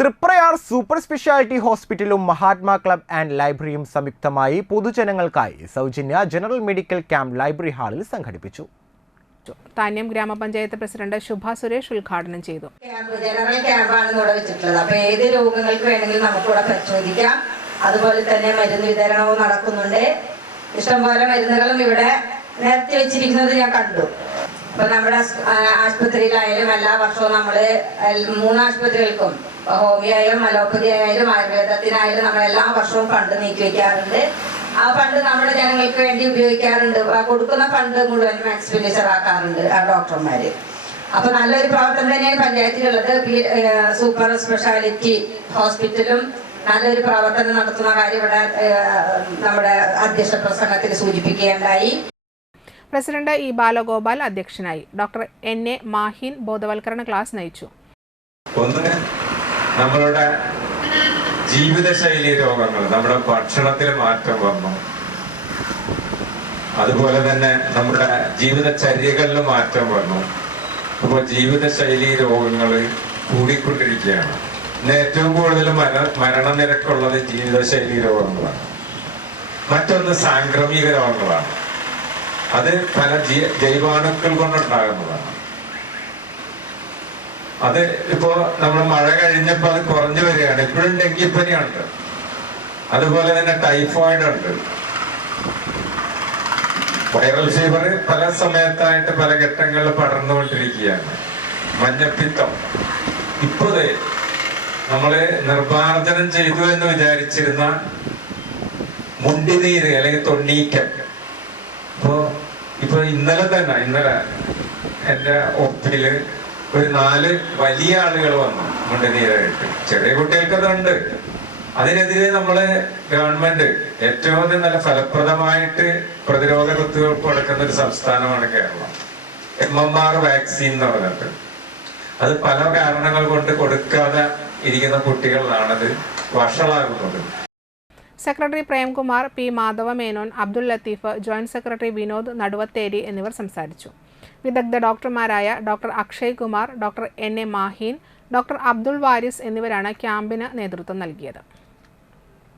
Triprayar super speciality ഹോസ്പിറ്റലും Mahatma club and ലൈബ്രറിയും സംയുക്തമായി പൊതുജനങ്ങൾക്കായി സൗജന്യ ജനറൽ മെഡിക്കൽ ക്യാമ്പ് ലൈബ്രറി ഹാളിൽ സംഘടിപ്പിച്ചു. താന്യം ഗ്രാമപഞ്ചായത്ത് പ്രസിഡന്റ് ശുഭ സുരേഷ് ഉദ്ഘാടനം ചെയ്തു. ജനറൽ ക്യാമ്പാണ് ഇവിടെ വെച്ചിട്ടുള്ളത്. അപ്പൊ ഏത് രോഗങ്ങൾക്ക് വേണമെങ്കിലും നമുക്കിവിടെ പരിശോധിക്കാം. അതുപോലെ തന്നെ മരുന്ന് വിതരണവും നടക്കുന്നുണ്ട്. ഇഷ്ടംപോലെ മരുന്നുകളും ഇവിടെ നിരത്തി വെച്ചിരിക്കുന്നത് ഞാൻ കണ്ടു. അപ്പൊ നമ്മുടെ ആശുപത്രിയിലായാലും എല്ലാ വർഷവും നമ്മൾ മൂന്ന് ആശുപത്രികൾക്കും ഹോമിയായാലും അലോപ്പതി ആയാലും ആയുർവേദത്തിനായാലും നമ്മൾ എല്ലാ വർഷവും ഫണ്ട് നീക്കി വെക്കാറുണ്ട്. ആ ഫണ്ട് നമ്മുടെ ജനങ്ങൾക്ക് വേണ്ടി ഉപയോഗിക്കാറുണ്ട്. കൊടുക്കുന്ന ഫണ്ട് മുഴുവനും എക്സ്പെൻഡിച്ചർ ആക്കാറുണ്ട് ആ ഡോക്ടർമാര്. അപ്പൊ നല്ലൊരു പ്രവർത്തനം തന്നെയാണ് പഞ്ചായത്തിലുള്ളത്. സൂപ്പർ സ്പെഷ്യാലിറ്റി ഹോസ്പിറ്റലും നല്ലൊരു പ്രവർത്തനം നടത്തുന്ന കാര്യം ഇവിടെ നമ്മുടെ അധ്യക്ഷ പ്രസംഗത്തിൽ സൂചിപ്പിക്കുകയുണ്ടായി. പ്രസിഡന്റ് ഇ ബാലഗോപാൽ അധ്യക്ഷനായി. ഡോക്ടർ എൻ എ മാഹിൻ ബോധവൽക്കരണ ക്ലാസ് നയിച്ചു. നമ്മളുടെ ജീവിതശൈലി രോഗങ്ങൾ നമ്മുടെ ഭക്ഷണത്തിൽ മാറ്റം വന്നു. അതുപോലെ തന്നെ നമ്മുടെ ജീവിതചര്യകളിൽ മാറ്റം വന്നു. അപ്പോൾ ജീവിതശൈലി രോഗങ്ങൾ കൂടിക്കൊണ്ടിരിക്കുകയാണ്. ഇന്ന് ഏറ്റവും കൂടുതൽ മര മരണനിരക്കുള്ളത് ജീവിതശൈലി രോഗങ്ങളാണ്. മറ്റൊന്ന് സാംക്രമിക രോഗങ്ങളാണ്. അത് പല ജൈവാണുക്കൾ കൊണ്ടുണ്ടാകുന്നതാണ്. അത് ഇപ്പോ നമ്മൾ മഴ കഴിഞ്ഞപ്പോ അത് കുറഞ്ഞു വരികയാണ്. ഇപ്പോഴും ഡെങ്കിപ്പനിയുണ്ട്. അതുപോലെ തന്നെ ടൈഫോയിഡ് ഉണ്ട് വൈറൽ ഫീവർ പല സമയത്തായിട്ട് പല ഘട്ടങ്ങളിൽ പടർന്നുകൊണ്ടിരിക്കുകയാണ്. മഞ്ഞപ്പിത്തം. ഇപ്പോ ദേ നമ്മൾ നിർമാർജനം ചെയ്തു എന്ന് വിചാരിച്ചിരുന്ന മുണ്ടിനീര് അല്ലെങ്കിൽ തൊണ്ണീക്കൻ ഇപ്പോ ഇപ്പൊ ഇന്നലെ തന്നെ ഇന്നലെ എന്റെ ഒപ്പിൽ ഒരു നാല് വലിയ ആളുകൾ വന്നു മുണ്ടുനീരായിട്ട്. ചെറിയ കുട്ടികൾക്ക് ഉണ്ട്. അതിനെതിരെ നമ്മൾ ഗവൺമെന്റ് ഏറ്റവും നല്ല ഫലപ്രദമായിട്ട് പ്രതിരോധ കുത്തിവയ്പ്പ് എടുക്കുന്ന ഒരു സംസ്ഥാനമാണ് Keralam. M M R vaccine എന്ന് പറഞ്ഞിട്ട്. അത് പല കാരണങ്ങൾ കൊണ്ട് കൊടുക്കാതെ ഇരിക്കുന്ന കുട്ടികളിലാണത് വഷളാകുന്നത്. Secretary Premkumar P Madhava Menon Abdul Latheef joint secretary Vinod Naduvatheri എന്നിവർ സംസാരിച്ചു. വിദഗ്ധ ഡോക്ടർമാരായ doctor Akshay Kumar doctor N A Maheen doctor Abdul Varis എന്നിവരാണ് ക്യാമ്പിന് നേതൃത്വം നൽകിയത്.